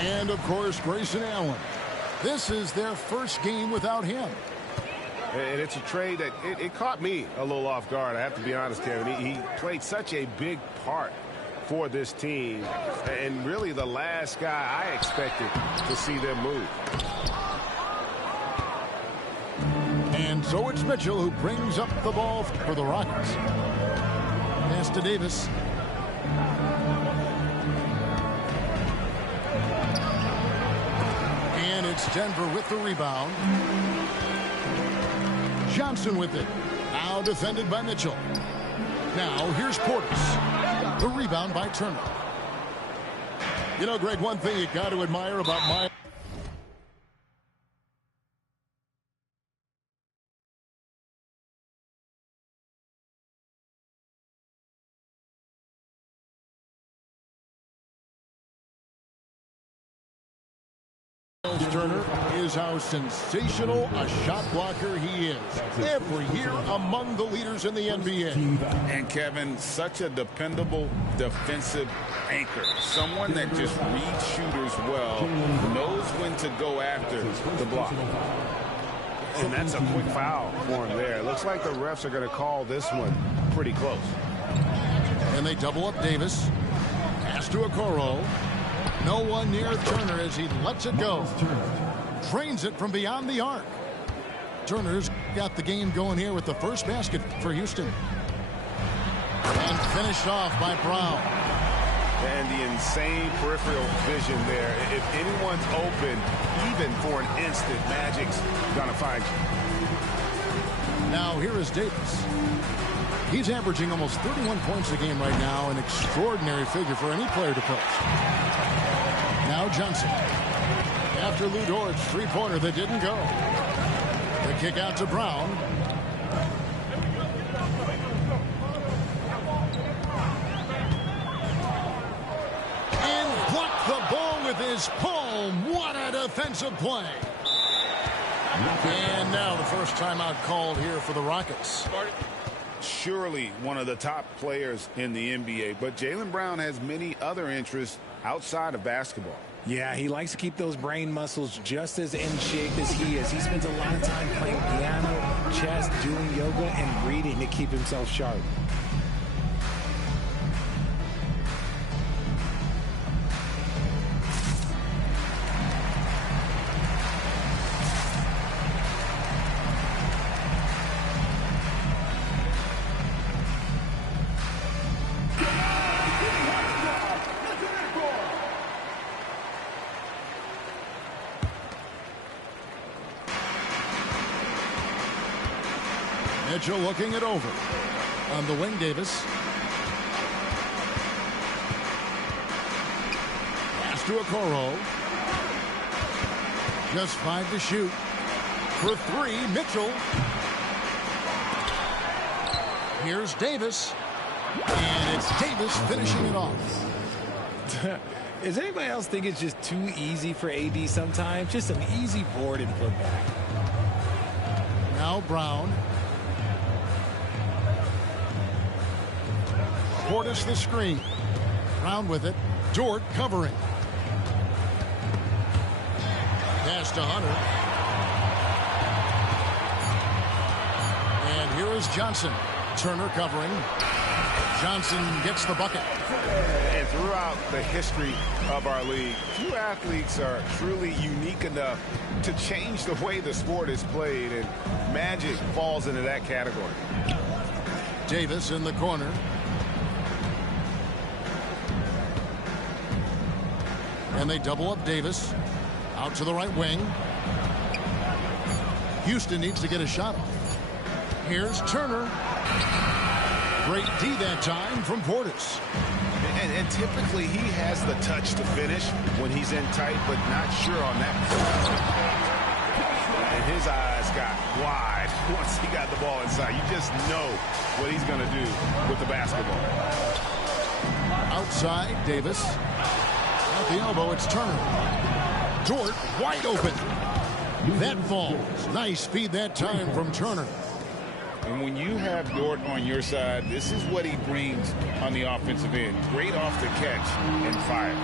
And, of course, Grayson Allen. This is their first game without him. And it's a trade that it caught me a little off guard. I have to be honest, Kevin. He played such a big part for this team. And really the last guy I expected to see them move. And so it's Mitchell who brings up the ball for the Rockets. Pass to Davis. And it's Denver with the rebound. Johnson with it. Now defended by Mitchell. Now here's Portis. The rebound by Turner. You know, Greg, one thing you got to admire about Miles. Turner is how sensational a shot blocker he is. Every year among the leaders in the NBA. And Kevin, such a dependable defensive anchor. Someone that just reads shooters well, knows when to go after the block. And that's a quick foul for him there. It looks like the refs are going to call this one pretty close. And they double up Davis. Pass to Okoro. No one near Turner as he lets it go. Drains it from beyond the arc. Turner's got the game going here with the first basket for Houston. And finished off by Brown. And the insane peripheral vision there. If anyone's open, even for an instant, Magic's gonna find you. Now here is Davis. He's averaging almost 31 points a game right now, an extraordinary figure for any player to post. Now Johnson. After Lou Dort's three-pointer that didn't go. The kick out to Brown. And blocked the ball with his palm. What a defensive play. And now the first timeout called here for the Rockets. Surely one of the top players in the NBA, but Jaylen Brown has many other interests outside of basketball. Yeah, he likes to keep those brain muscles just as in shape as he is. He spends a lot of time playing piano, chess, doing yoga, and reading to keep himself sharp. Mitchell looking it over. On the wing, Davis. Pass to Okoro. Just 5 to shoot. For 3, Mitchell. Here's Davis. And it's Davis finishing it off. Does anybody else think it's just too easy for AD sometimes? Just an easy board and put back. Now Brown. Portis the screen. Brown with it. Dort covering. Pass to Hunter. And here is Johnson. Turner covering. Johnson gets the bucket. And throughout the history of our league, few athletes are truly unique enough to change the way the sport is played, and Magic falls into that category. Davis in the corner. And they double up Davis. Out to the right wing. Houston needs to get a shot off. Here's Turner. Great D that time from Portis. And typically he has the touch to finish when he's in tight, but not sure on that. And his eyes got wide once he got the ball inside. You just know what he's going to do with the basketball. Outside, Davis. At the elbow, it's Turner. Dort wide open. That falls. Nice feed that time from Turner. And when you have Dort on your side, this is what he brings on the offensive end. Great off the catch and fire.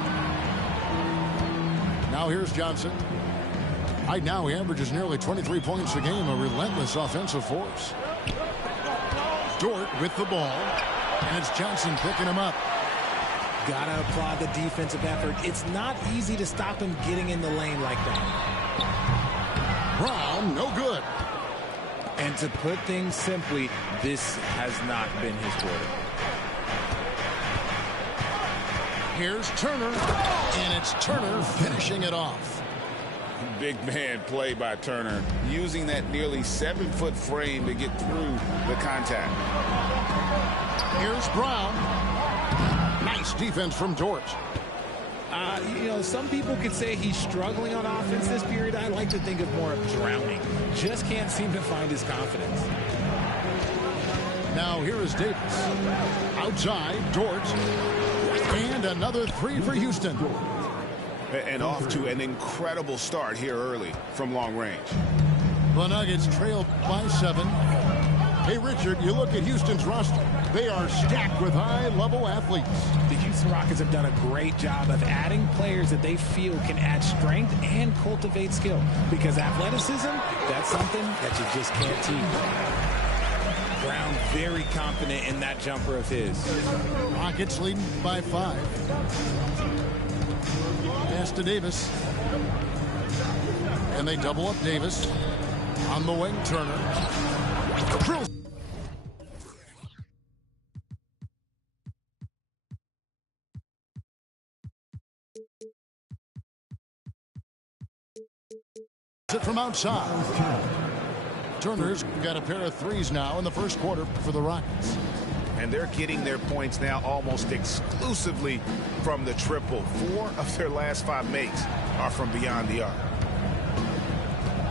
Now here's Johnson. Right now he averages nearly 23 points a game, a relentless offensive force. Dort with the ball, and it's Johnson picking him up. Gotta applaud the defensive effort. It's not easy to stop him getting in the lane like that. Brown, no good. And to put things simply, this has not been his quarter. Here's Turner, and it's Turner finishing it off. Big man play by Turner, using that nearly 7-foot frame to get through the contact. Here's Brown. Nice defense from Dort. You know, some people could say he's struggling on offense this period. I like to think of more of drowning. Just can't seem to find his confidence. Now here is Davis. Outside, Dort. And another three for Houston. And off to an incredible start here early from long range. The Nuggets trail by 7. Hey, Richard, you look at Houston's roster. They are stacked with high-level athletes. The Houston Rockets have done a great job of adding players that they feel can add strength and cultivate skill. Because athleticism, that's something that you just can't teach. Brown very confident in that jumper of his. Rockets leading by 5. Pass to Davis. And they double up Davis. On the wing, Turner. Drills. It from outside. Turner's got a pair of threes now in the first quarter for the Rockets. And they're getting their points now almost exclusively from the triple. 4 of their last 5 makes are from beyond the arc.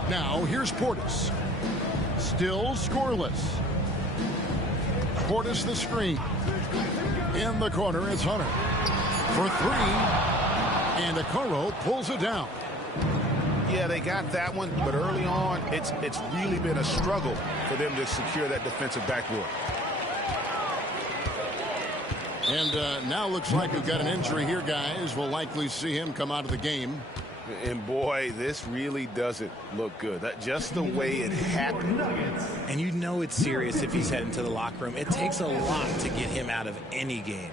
Now here's Portis. Still scoreless. Portis the screen. In the corner, it's Hunter. For 3. And Okoro pulls it down. Yeah, they got that one, but early on, it's really been a struggle for them to secure that defensive backboard. And now looks like we've got an injury here, guys. We'll likely see him come out of the game. And boy, this really doesn't look good. Just the way it happened. And you know it's serious if he's heading to the locker room. It takes a lot to get him out of any game.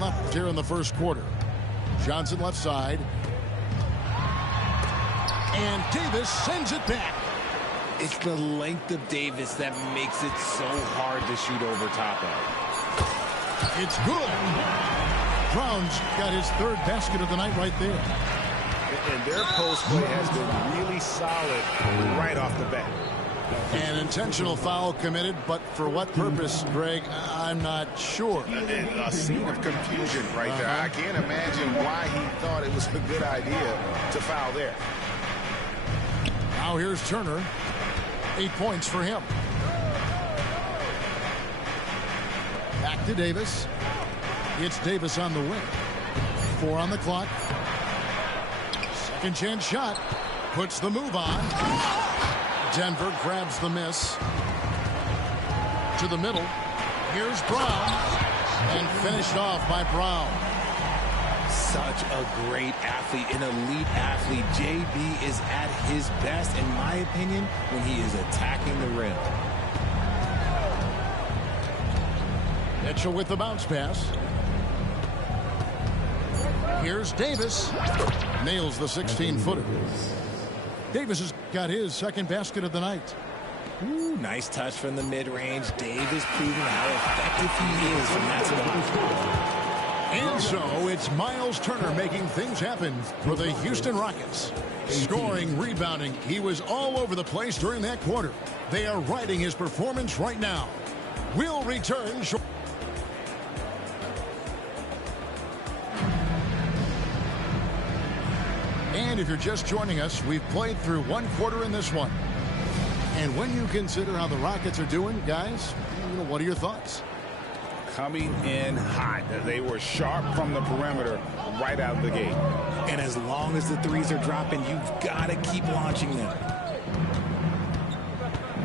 Left here in the first quarter. Johnson left side. And Davis sends it back. It's the length of Davis that makes it so hard to shoot over top of. It's good. Brown's got his 3rd basket of the night right there. And their post play has been really solid right off the bat. An intentional foul committed, but for what purpose, Greg? I'm not sure. A scene of confusion right there. I can't imagine why he thought it was a good idea to foul there. Now here's Turner. 8 points for him. Back to Davis. It's Davis on the wing. 4 on the clock. Second chance shot. Puts the move on. Denver grabs the miss. To the middle. Here's Brown. And finished off by Brown. Such a great athlete, an elite athlete. JB is at his best, in my opinion, when he is attacking the rim. Mitchell with the bounce pass. Here's Davis. Nails the 16-footer. Davis has got his 2nd basket of the night. Ooh, nice touch from the mid-range. Davis proving how effective he is from that spot. And so it's Miles Turner making things happen for the Houston Rockets. Scoring, rebounding, he was all over the place during that quarter. They are riding his performance right now. We'll return shortly. And if you're just joining us, we've played through 1 quarter in this one. And when you consider how the Rockets are doing, guys, what are your thoughts? Coming in hot. They were sharp from the perimeter right out of the gate. And as long as the threes are dropping, you've got to keep launching them.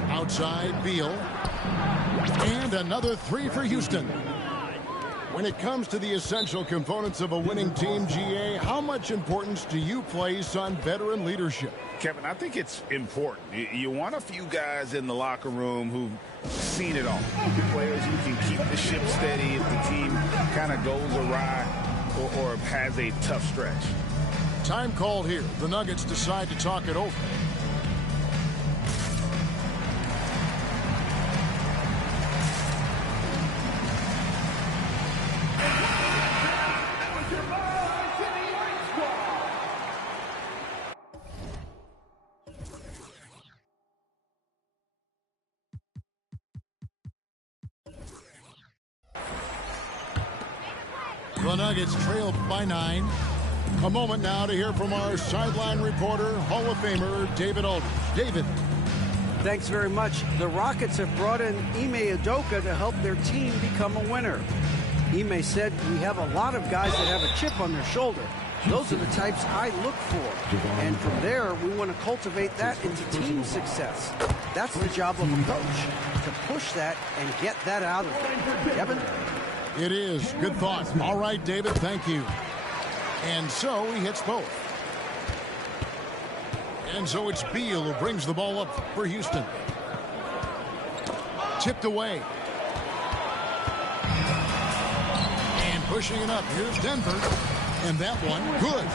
Outside, Beal. And another three for Houston. When it comes to the essential components of a winning team, GA, how much importance do you place on veteran leadership? Kevin, I think it's important. You want a few guys in the locker room who've seen it all. Players who can keep the ship steady if the team kind of goes awry or has a tough stretch. Time called here. The Nuggets decide to talk it over. The Nuggets trail by 9. A moment now to hear from our sideline reporter, Hall of Famer David Aldridge. David. Thanks very much. The Rockets have brought in Ime Udoka to help their team become a winner. Ime said, "We have a lot of guys that have a chip on their shoulder. Those are the types I look for. And from there, we want to cultivate that into team success. That's the job of a coach, to push that and get that out of them." Kevin? It is. Good thought. All right, David, thank you. And so he hits both. And so it's Beal who brings the ball up for Houston. Tipped away. And pushing it up. Here's Denver. And that one, good.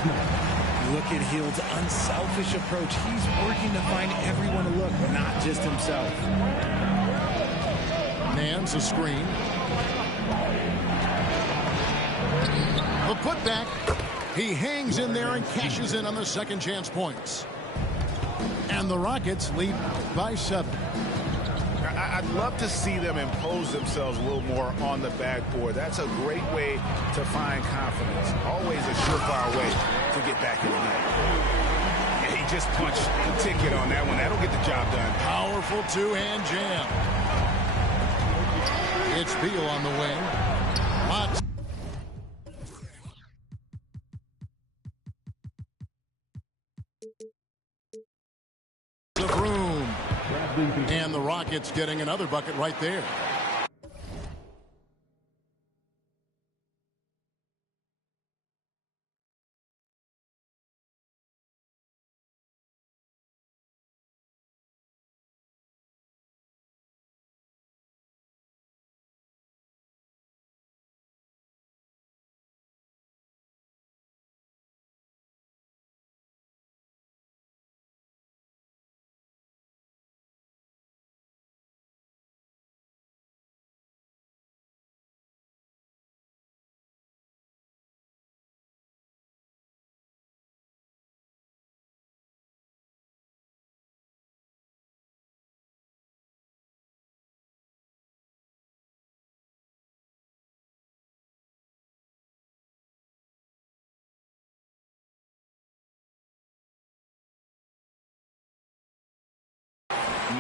Look at Hield's unselfish approach. He's working to find everyone to look, not just himself. Nance a screen. The putback. He hangs in there and cashes in on the second chance points. And the Rockets lead by 7. I'd love to see them impose themselves a little more on the backboard. That's a great way to find confidence. Always a surefire way to get back in the game. And he just punched the ticket on that one. That'll get the job done. Powerful two-hand jam. It's Beal on the wing. Lots. The room. And the Rockets getting another bucket right there.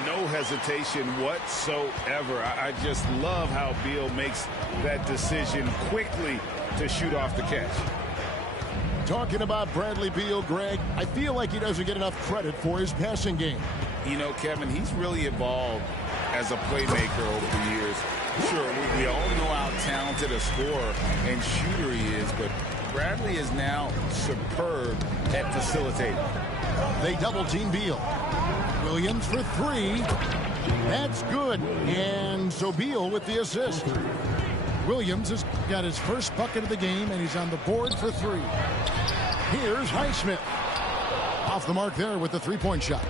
No hesitation whatsoever. I just love how Beal makes that decision quickly to shoot off the catch. Talking about Bradley Beal, Greg, I feel like he doesn't get enough credit for his passing game. You know, Kevin, he's really evolved as a playmaker over the years. Sure, we all know how talented a scorer and shooter he is, but Bradley is now superb at facilitating. They double-team Beal. Williams for 3. That's good. And so Beal with the assist. Williams has got his first bucket of the game, and he's on the board for 3. Here's Highsmith. Off the mark there with the three-point shot.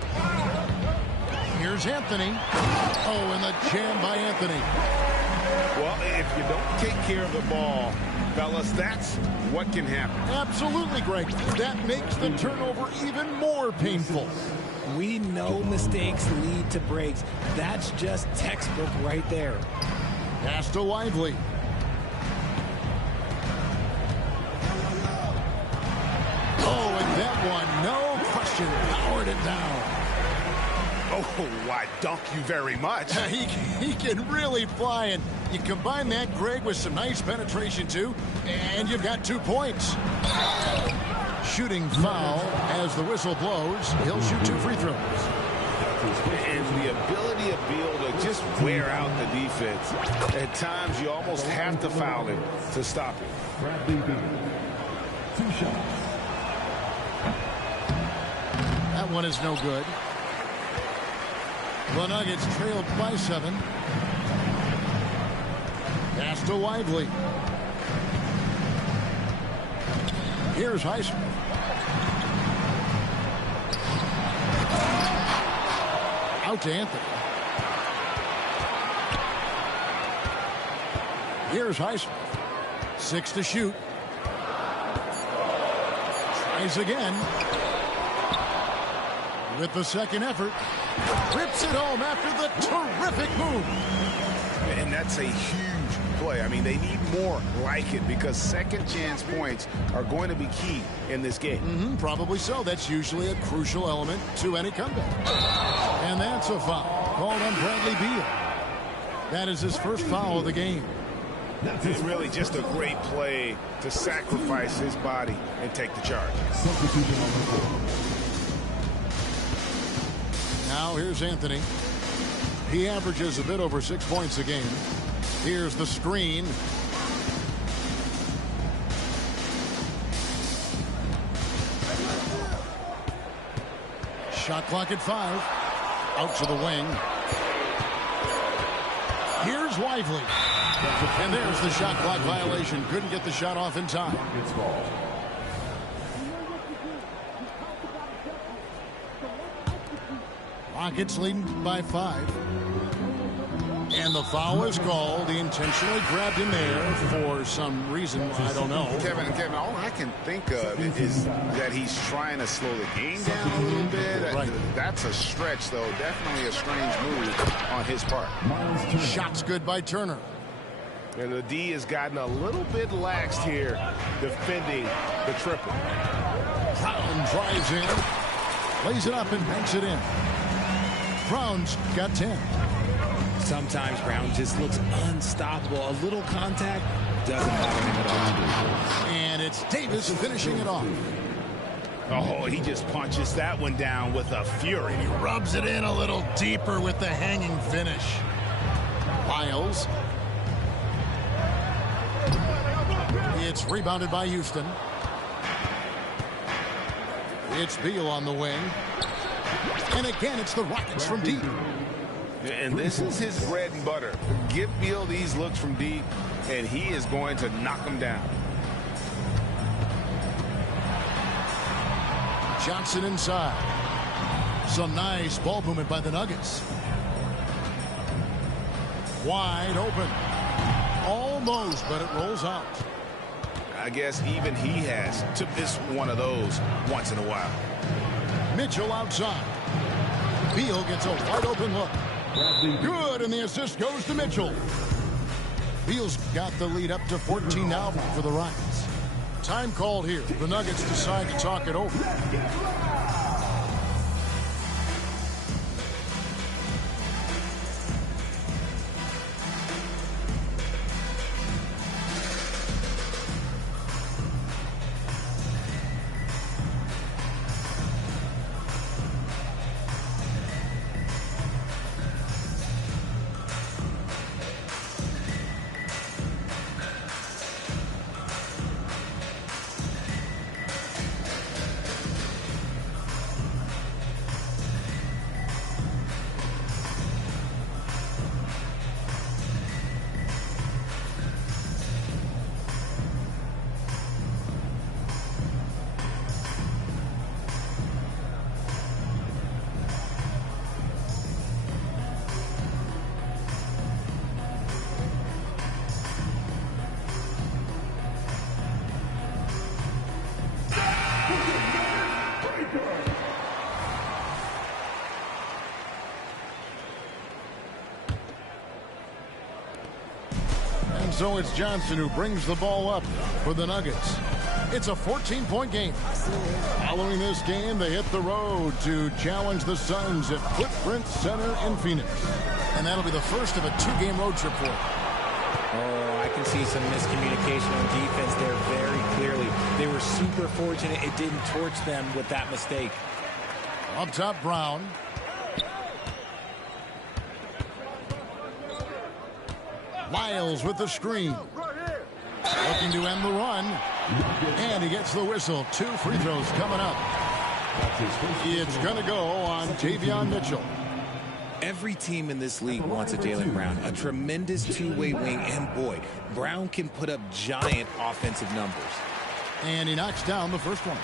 Here's Anthony. Oh, and the jam by Anthony. Well, if you don't take care of the ball, fellas, that's what can happen. Absolutely, Greg. That makes the turnover even more painful. We know mistakes lead to breaks. That's just textbook right there. Pass to Lively. Oh, and that one, no question, powered it down. Oh, why, dunk you very much. He can really fly, and you combine that, Greg, with some nice penetration, too, and you've got 2 points. Shooting foul as the whistle blows. He'll shoot 2 free throws. And the ability of Beal to just wear out the defense. At times, you almost have to foul him to stop him. Bradley Beal, 2 shots. That one is no good. The Nuggets trailed by 7. Pass to Lively. Here's Highsmith. Out to Anthony. Here's Highsmith. 6 to shoot. Tries again. With the second effort. Rips it home after the terrific move. And that's a huge play. I mean, they need more like it because second chance points are going to be key in this game. Probably so. That's usually a crucial element to any comeback. And that's a foul called on Bradley Beal. That is his first foul of the game. It's really just a great play to sacrifice his body and take the charge. Substitution on the floor. Now here's Anthony. He averages a bit over 6 points a game. Here's the screen. Shot clock at 5. Out to the wing. Here's Lively. And there's the shot clock violation. Couldn't get the shot off in time. It's ball. Rockets leading by 5. And the foul is called. He intentionally grabbed him there for some reason. I don't know. Kevin, all I can think of is that he's trying to slow the game down a little bit. Right. That's a stretch, though. Definitely a strange move on his part. Shots good by Turner. And the D has gotten a little bit laxed here defending the triple. Brown drives in. Lays it up and banks it in. Brown's got 10. Sometimes Brown just looks unstoppable. A little contact doesn't bother him at all. And it's Davis finishing it off. Oh, he just punches that one down with a fury. He rubs it in a little deeper with the hanging finish. Lyles. It's rebounded by Houston. It's Beal on the wing. And again, it's the Rockets from deep. And this is his bread and butter. Give Beal these looks from deep, and he is going to knock them down. Johnson inside. Some nice ball movement by the Nuggets. Wide open. Almost, but it rolls out. I guess even he has to miss one of those once in a while. Mitchell outside. Beal gets a wide open look. Good, and the assist goes to Mitchell. Beal's got the lead up to 14 now for the Rockets. Time called here. The Nuggets decide to talk it over. So it's Johnson who brings the ball up for the Nuggets. It's a 14-point game. Following this game, they hit the road to challenge the Suns at Footprint Center in Phoenix. And that'll be the first of a 2-game road trip for them. Oh, I can see some miscommunication on defense there very clearly. They were super fortunate it didn't torch them with that mistake. Up top, Brown. Lyles with the screen. Looking to end the run. And he gets the whistle. 2 free throws coming up. It's going to go on Tavion Mitchell. Every team in this league wants a Jaylen Brown, a tremendous two-way wing, and boy, Brown can put up giant offensive numbers. And he knocks down the first one.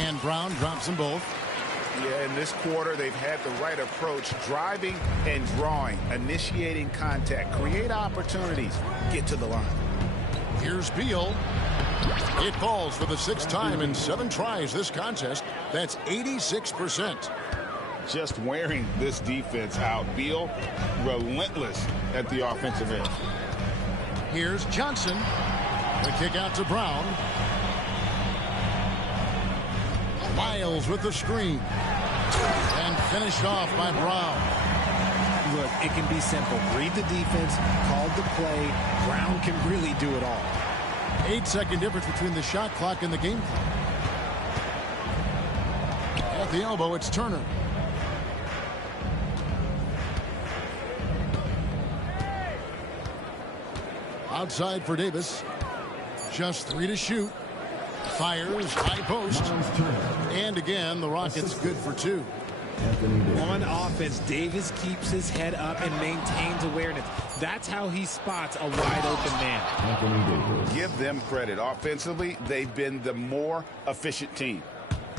And Brown drops them both. Yeah, in this quarter, they've had the right approach, driving and drawing, initiating contact, create opportunities, get to the line. Here's Beal. It falls for the 6th time in 7 tries this contest. That's 86%. Just wearing this defense out. Beal, relentless at the offensive end. Here's Johnson. The kick out to Brown. Lyles with the screen. And finished off by Brown. Look, it can be simple. Read the defense, call the play. Brown can really do it all. 8-second difference between the shot clock and the game clock. At the elbow, it's Turner. Outside for Davis. Just 3 to shoot. Fires, high post. And again, the Rockets good for 2. On offense, Davis keeps his head up and maintains awareness. That's how he spots a wide-open man. Give them credit. Offensively, they've been the more efficient team.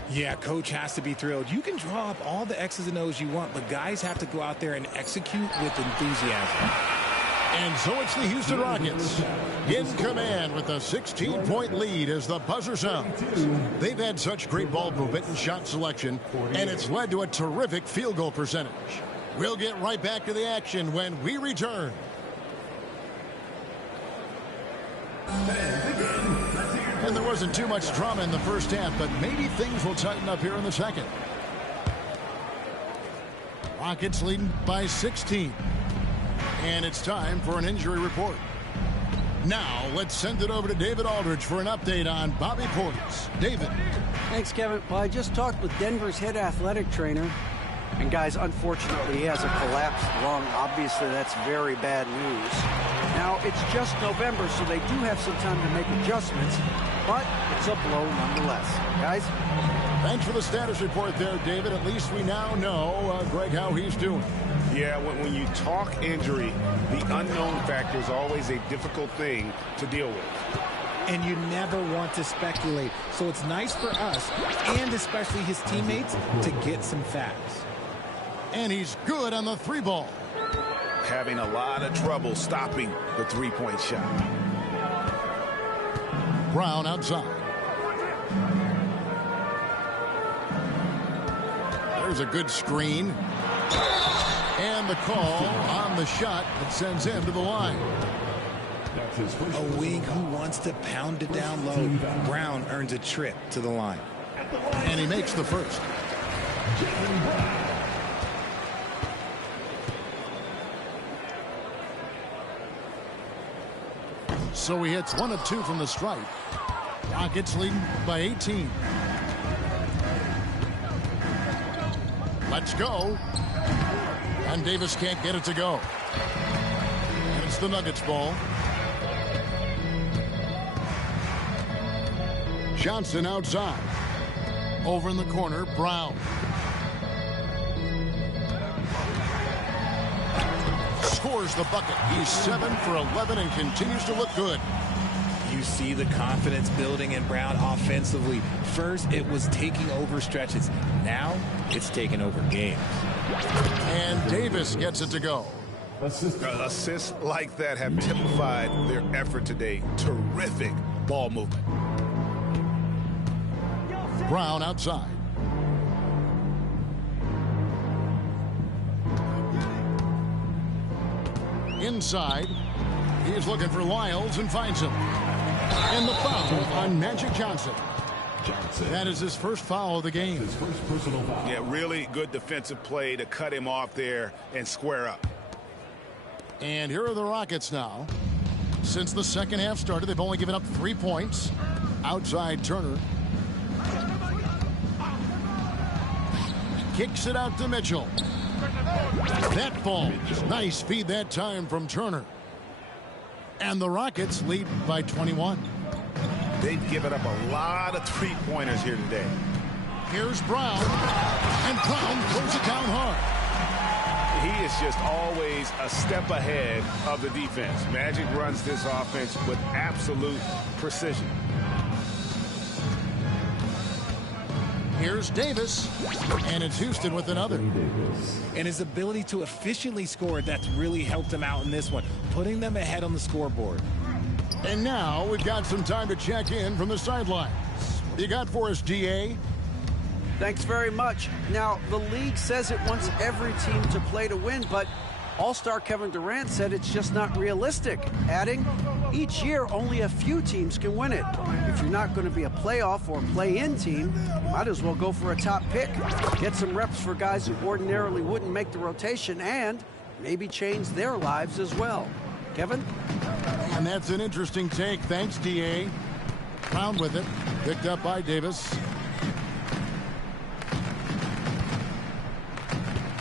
Yeah, coach has to be thrilled. You can draw up all the X's and O's you want, but guys have to go out there and execute with enthusiasm. And so it's the Houston Rockets in command with a 16-point lead as the buzzer sounds. They've had such great ball movement and shot selection, and it's led to a terrific field goal percentage. We'll get right back to the action when we return. And there wasn't too much drama in the first half, but maybe things will tighten up here in the second. Rockets leading by 16. And it's time for an injury report. Now, let's send it over to David Aldridge for an update on Bobby Portis. David. Thanks, Kevin. Well, I just talked with Denver's head athletic trainer. And, guys, unfortunately, he has a collapsed lung. Obviously, that's very bad news. Now, it's just November, so they do have some time to make adjustments. But it's a blow nonetheless. Guys? Thanks for the status report there, David. At least we now know, Greg, how he's doing. Yeah, when you talk injury, the unknown factor is always a difficult thing to deal with. And you never want to speculate. So it's nice for us, and especially his teammates, to get some facts. And he's good on the 3-ball. Having a lot of trouble stopping the 3-point shot. Brown outside. There's a good screen. And the call on the shot that sends him to the line. A wing who wants to pound it down low. Brown earns a trip to the line. And he makes the first. So he hits 1 of 2 from the stripe. Rockets leading by 18. Let's go. And Davis can't get it to go. And it's the Nuggets ball. Johnson outside. Over in the corner, Brown. Scores the bucket. He's 7 for 11 and continues to look good. You see the confidence building in Brown offensively. First, it was taking over stretches. Now, it's taking over games. And Davis gets it to go. Assists like that have typified their effort today. Terrific ball movement. Brown outside. Inside. He's looking for Lyles and finds him. And the foul on Magic Johnson. That is his first foul of the game. His first personal foul. Yeah, really good defensive play to cut him off there and square up. And here are the Rockets now. Since the second half started, they've only given up 3 points. Outside Turner. Kicks it out to Mitchell. That falls. Nice feed that time from Turner. And the Rockets lead by 21. They've given up a lot of three-pointers here today. Here's Brown. And Brown throws it down hard. He is just always a step ahead of the defense. Magic runs this offense with absolute precision. Here's Davis, and it's Houston with another. And his ability to efficiently score, that's really helped him out in this one, putting them ahead on the scoreboard. And now we've got some time to check in from the sidelines. What you got for us, DA? Thanks very much. Now, the league says it wants every team to play to win, but All-Star Kevin Durant said it's just not realistic, adding, each year only a few teams can win it. If you're not going to be a playoff or play-in team, you might as well go for a top pick. Get some reps for guys who ordinarily wouldn't make the rotation and maybe change their lives as well. Kevin? And that's an interesting take. Thanks, DA. Brown with it. Picked up by Davis.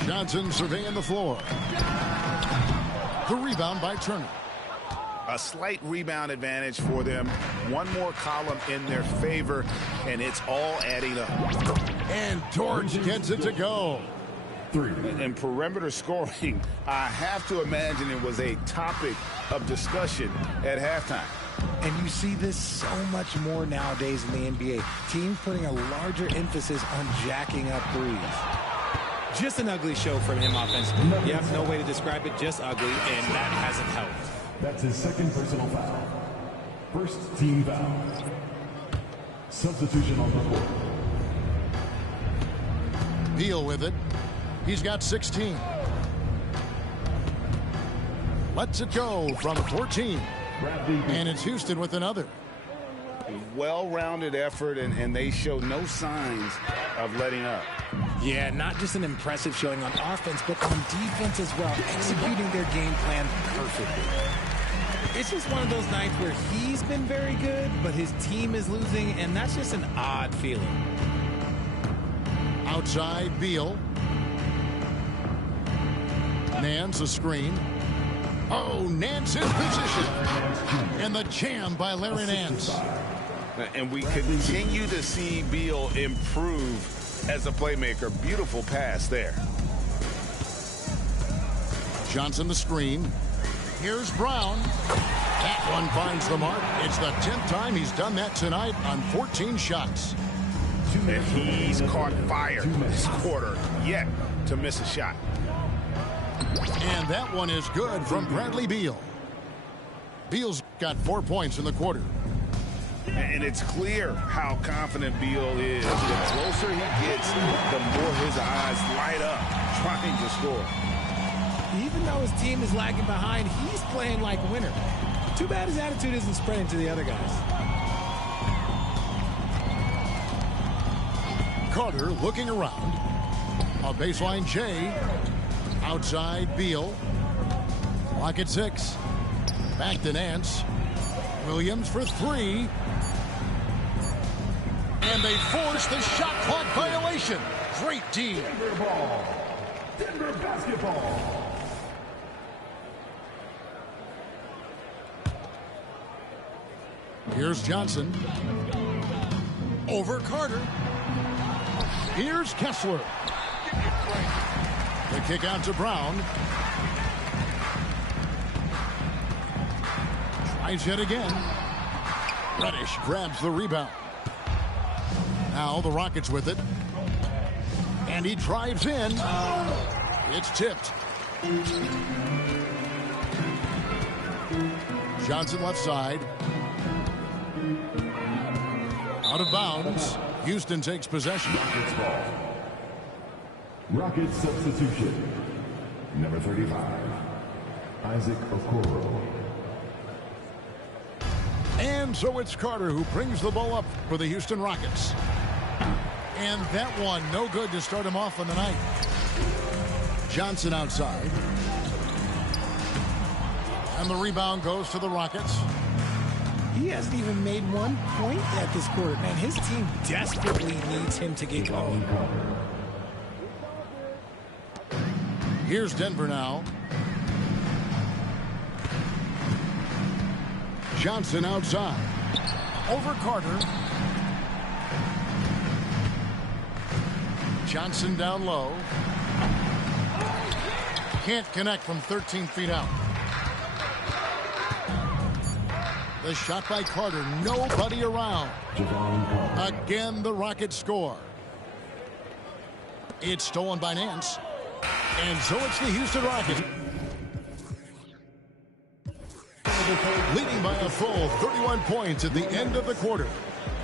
Johnson surveying the floor. The rebound by Turner. A slight rebound advantage for them. One more column in their favor, and it's all adding up. And George gets it to go. And perimeter scoring, I have to imagine it was a topic of discussion at halftime. And you see this so much more nowadays in the NBA. Teams putting a larger emphasis on jacking up threes. Just an ugly show from him offensively. Yep, no way to describe it, just ugly, and that hasn't helped. That's his second personal foul. First team foul. Substitution on the court. Beal with it. He's got 16. Lets it go from 14. And it's Houston with another. Well-rounded effort, and they show no signs of letting up. Yeah, not just an impressive showing on offense, but on defense as well, executing their game plan perfectly. It's just one of those nights where he's been very good, but his team is losing, and that's just an odd feeling. Outside, Beal. Nance a screen. Oh, Nance in position. And the jam by Larry Nance. And we continue to see Beal improve as a playmaker. Beautiful pass there. Johnson the screen. Here's Brown. That one finds the mark. It's the 10th time he's done that tonight on 14 shots. And he's caught fire this quarter, yet to miss a shot. And that one is good from Bradley Beal. Beal's got 4 points in the quarter. And it's clear how confident Beal is. The closer he gets, the more his eyes light up trying to score. Even though his team is lagging behind, he's playing like a winner. Too bad his attitude isn't spreading to the other guys. Carter looking around. A baseline J. Outside Beal. Clock at 6. Back to Nance. Williams for 3. And they force the shot clock violation. Great team. Denver ball. Denver basketball. Here's Johnson. Over Carter. Here's Kessler. The kick out to Brown. Tries yet again. Reddish grabs the rebound. Now the Rockets with it. And he drives in. It's tipped. Johnson left side. Out of bounds. Houston takes possession. Rockets ball. Rockets substitution. Number 35. Isaac Okoro. And so it's Carter who brings the ball up for the Houston Rockets. And that one, no good to start him off on the night. Johnson outside. And the rebound goes to the Rockets. He hasn't even made 1 point at this quarter. Man, his team desperately needs him to get going. Here's Denver now. Johnson outside. Over Carter. Johnson down low. Can't connect from 13 feet out. The shot by Carter. Nobody around. Again, the Rockets score. It's stolen by Nance. And so it's the Houston Rockets. Leading by a full 31 points at the end of the quarter.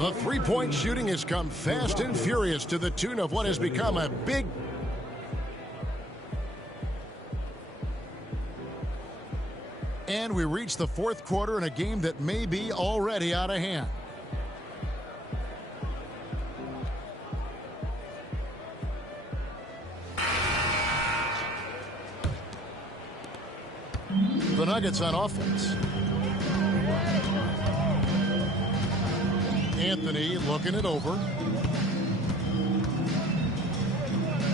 The three-point shooting has come fast and furious to the tune of what has become a big... And we reach the fourth quarter in a game that may be already out of hand. The Nuggets on offense. Anthony looking it over.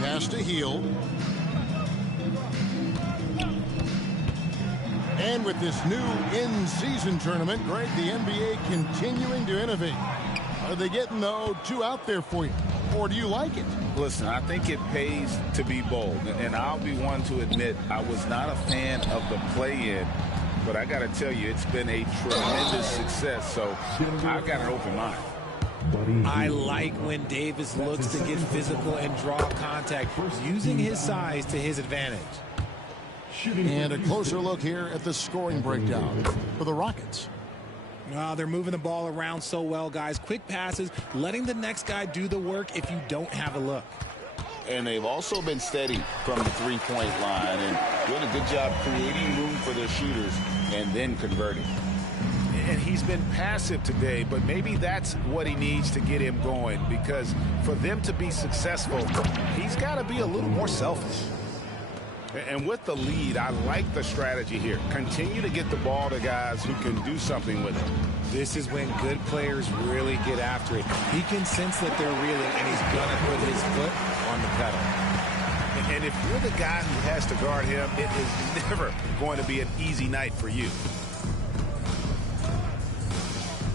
Pass to Hield. And with this new in-season tournament, Greg, the NBA continuing to innovate. Are they getting, though, too out there for you? Or do you like it? Listen, I think it pays to be bold. And I'll be one to admit I was not a fan of the play-in. But I got to tell you, it's been a tremendous success. So I've got an open mind. I like when Davis looks to get physical and draw contact, using his size to his advantage. And a closer look here at the scoring breakdown for the Rockets. Well, they're moving the ball around so well, guys. Quick passes, letting the next guy do the work if you don't have a look. And they've also been steady from the three-point line and doing a good job creating room for their shooters and then converting. And he's been passive today, but maybe that's what he needs to get him going, because for them to be successful, he's got to be a little more selfish. And with the lead, I like the strategy here. Continue to get the ball to guys who can do something with it. This is when good players really get after it. He can sense that they're reeling, and he's going to put his foot on the pedal. And if you're the guy who has to guard him, it is never going to be an easy night for you.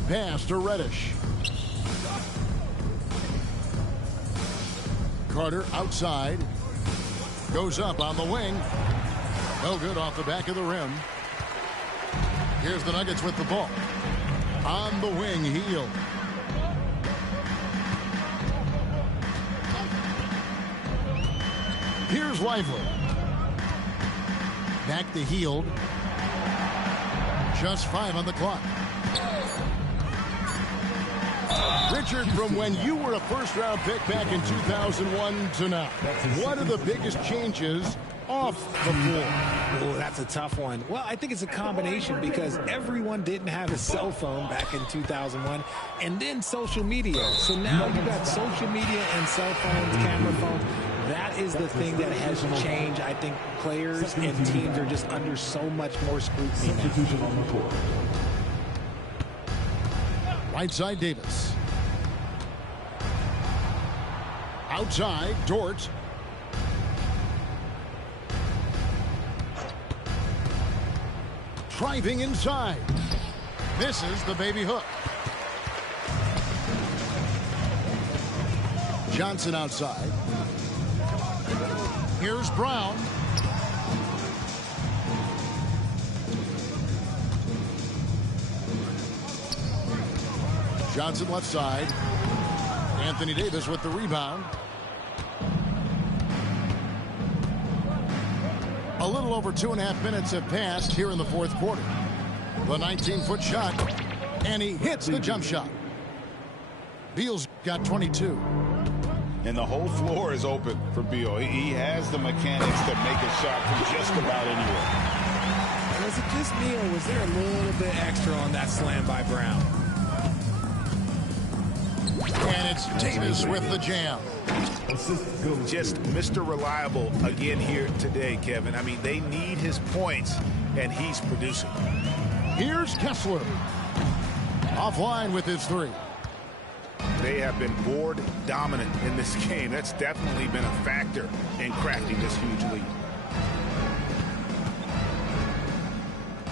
Pass to Reddish. Carter outside. Goes up on the wing. No good off the back of the rim. Here's the Nuggets with the ball. On the wing, Hield. Here's Lively. Back to Hield. Just 5 on the clock. Richard, from when you were a first-round pick back in 2001 to now, what are the biggest changes off the floor? Oh, that's a tough one. Well, I think it's a combination because everyone didn't have a cell phone back in 2001 and then social media. So now you got social media and cell phones, camera phones. That is the thing that has changed. I think players and teams are just under so much more scrutiny now. Right side, Davis. Outside, Dort. Driving inside. Misses the baby hook. Johnson outside. Here's Brown. Johnson left side. Anthony Davis with the rebound. A little over 2.5 minutes have passed here in the fourth quarter. The 19-foot shot, and he hits the jump shot. Beal's got 22. And the whole floor is open for Beal. He has the mechanics to make a shot from just about anywhere. Was it just me, or was there a little bit extra on that slam by Brown? And it's Davis with the jam. Just Mr. Reliable again here today, Kevin. I mean, they need his points, and he's producing. Here's Kessler. Offline with his three. They have been board dominant in this game. That's definitely been a factor in crafting this huge lead.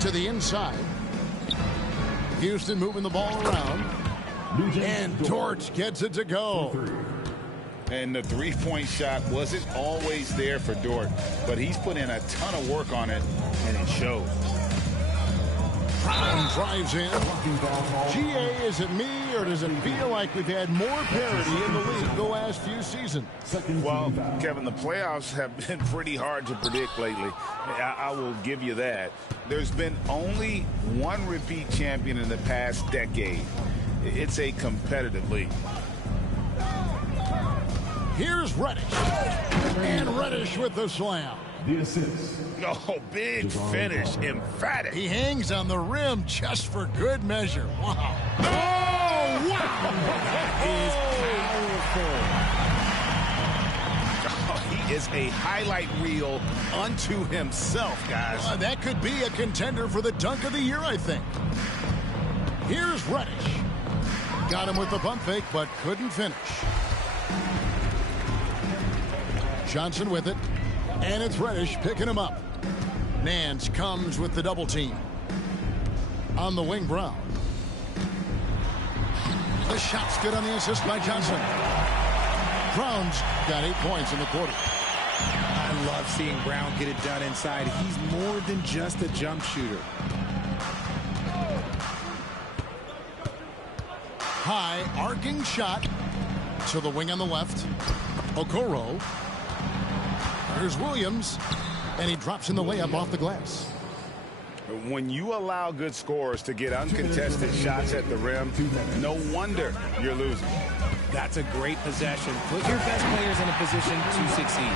To the inside. Houston moving the ball around. And Dort gets it to go. And the three-point shot wasn't always there for Dort, but he's put in a ton of work on it, and it shows. Brown drives in. GA, is it me, or does it feel like we've had more parity in the league the last few seasons? Well, Kevin, the playoffs have been pretty hard to predict lately. I will give you that. There's been only one repeat champion in the past decade. It's a competitive league. Here's Reddish. And Reddish with the slam. The assist. Oh, big finish. Emphatic. He hangs on the rim just for good measure. Wow. Oh, wow. That is powerful. He is a highlight reel unto himself, guys. That could be a contender for the dunk of the year, I think. Here's Reddish. Got him with the pump fake, but couldn't finish. Johnson with it. And it's Reddish picking him up. Nance comes with the double team. On the wing, Brown. The shot's good on the assist by Johnson. Brown's got 8 points in the quarter. I love seeing Brown get it done inside. He's more than just a jump shooter. High arcing shot to the wing on the left. Okoro. Here's Williams, and he drops in the layup off the glass. When you allow good scorers to get uncontested shots at the rim, no wonder you're losing. That's a great possession. Put your best players in a position to succeed.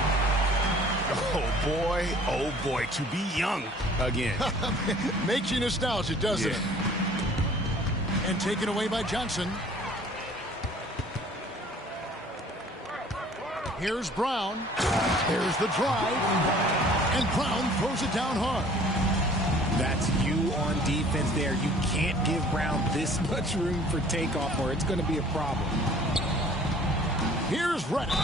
Oh boy, to be young again. Makes you nostalgic, doesn't it? And taken away by Johnson. Here's Brown. There's the drive. And Brown throws it down hard. That's you on defense there. You can't give Brown this much room for takeoff or it's going to be a problem. Here's Reddish.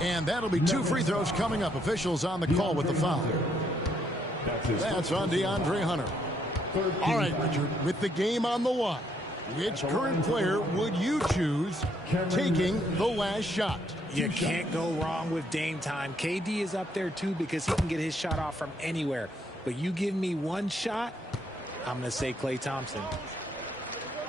And that'll be 2 free throws coming up. Officials on the call with the foul. That's on DeAndre Hunter. All right, Richard, with the game on the line, which current player would you choose taking the last shot? You can't go wrong with Dame time. KD is up there, too, because he can get his shot off from anywhere. But you give me one shot, I'm going to say Klay Thompson.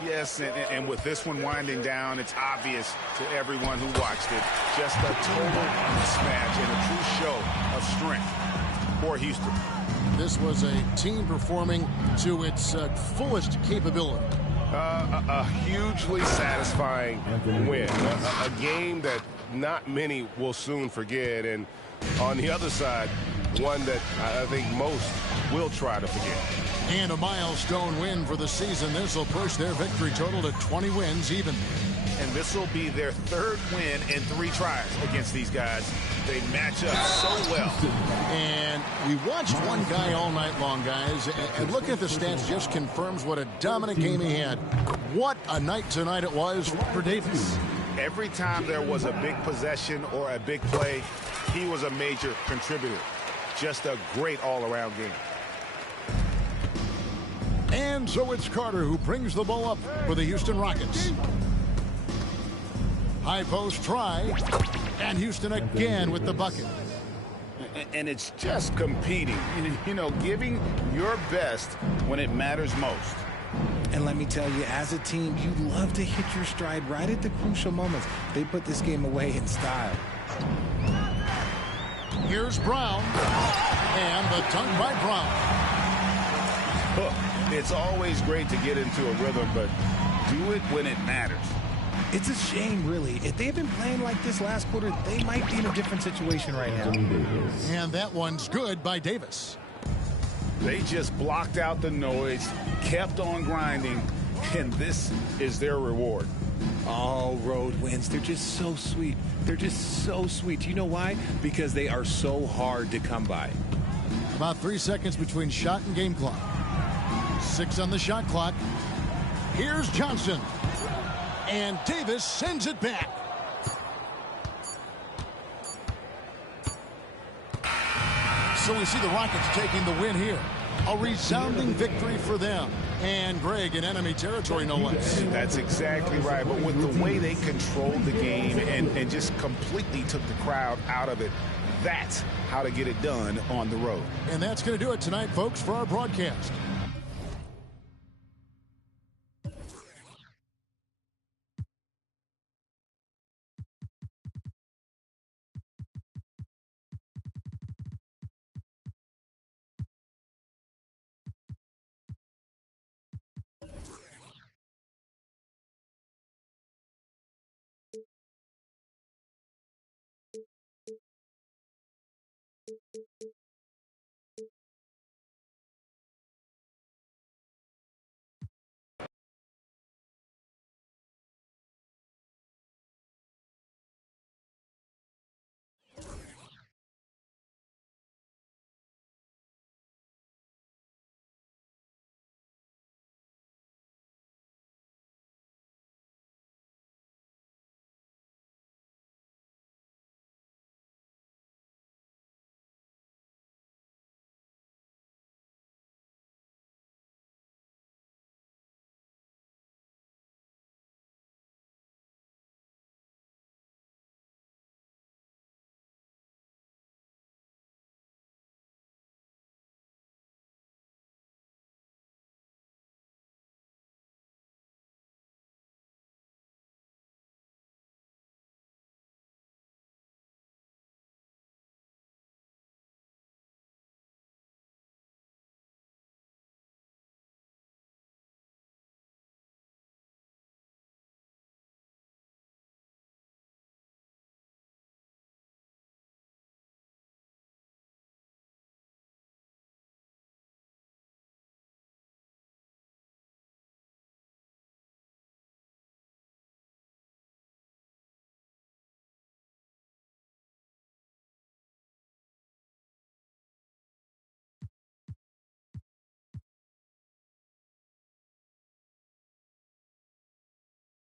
Yes, and with this one winding down, it's obvious to everyone who watched it. Just a total mismatch and a true show of strength for Houston. This was a team performing to its fullest capability. A hugely satisfying win. A game that not many will soon forget. And on the other side, one that I think most will try to forget. And a milestone win for the season. This will push their victory total to 20 wins even. And this will be their 3rd win in 3 tries against these guys. They match up so well. And we watched one guy all night long, guys. And looking at the stats just confirms what a dominant game he had. What a night tonight it was for Davis. Every time there was a big possession or a big play, he was a major contributor. Just a great all-around game. And so it's Carter who brings the ball up for the Houston Rockets. High post try. And Houston again with the bucket. And it's just competing. You know, giving your best when it matters most. And let me tell you, as a team, you love to hit your stride right at the crucial moments. They put this game away in style. Here's Brown. And the dunk by Brown. It's always great to get into a rhythm, but do it when it matters. It's a shame, really. If they had been playing like this last quarter, they might be in a different situation right now. And that one's good by Davis. They just blocked out the noise, kept on grinding, and this is their reward. Oh, road wins. They're just so sweet. They're just so sweet. Do you know why? Because they are so hard to come by. About 3 seconds between shot and game clock. 6 on the shot clock. Here's Johnson. And Davis sends it back. So we see the Rockets taking the win here. A resounding victory for them. And Greg in enemy territory, no less. That's exactly right. But with the way they controlled the game and just completely took the crowd out of it, that's how to get it done on the road. And that's going to do it tonight, folks, for our broadcast.